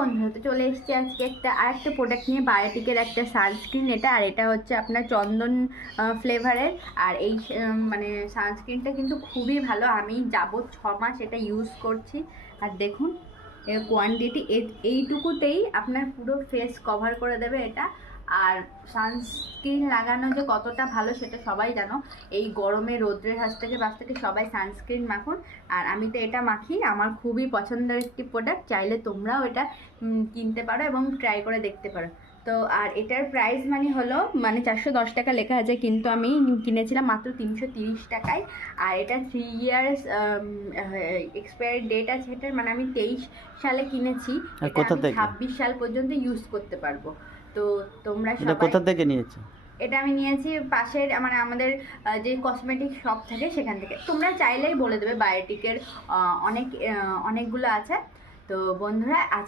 বন্ধুরা, তো চলে এসেছি আজকে আরেকটা প্রোডাক্ট নিয়ে, বায়োটিকের একটা সানস্ক্রিন এটা। আর এটা হচ্ছে আপনার চন্দন ফ্লেভারের। আর এই মানে সানস্ক্রিনটা কিন্তু খুবই ভালো। আমি যাবত 6 মাস এটা ইউজ করছি। আর দেখুন এর কোয়ান্টিটি, এইটুকুতেই আপনার পুরো ফেস কভার করে দেবে এটা। আর সানস্ক্রিন লাগানো যে কতটা ভালো সেটা সবাই জানো। এই গরমে রোদ্রের হাত থেকে সবাই সানস্ক্রিন মাখুন। আর আমি তো এটা মাখি, আমার খুবই পছন্দের একটি প্রোডাক্ট। চাইলে তোমরাও এটা কিনতে পারো এবং ট্রাই করে দেখতে পারো। তো আর এটার প্রাইস হলো 410 টাকা লেখা আছে, কিন্তু আমি কিনেছিলাম মাত্র 330 টাকায়। আর এটা 3 ইয়ার্স এক্সপায়ারি ডেট আছে এটার, আমি 23 সালে কিনেছি। এটা আমি 26 সাল পর্যন্ত ইউজ করতে পারবো। তো তোমরা সবাই কোথা থেকে নিয়েছো? এটা আমি নিয়েছি পাশের আমাদের যে কসমেটিক শপ থাকে সেখান থেকে। তোমরা চাইলেই বলে দেবে, বায়োটিকের অনেকগুলো আছে। তো বন্ধুরা, আজ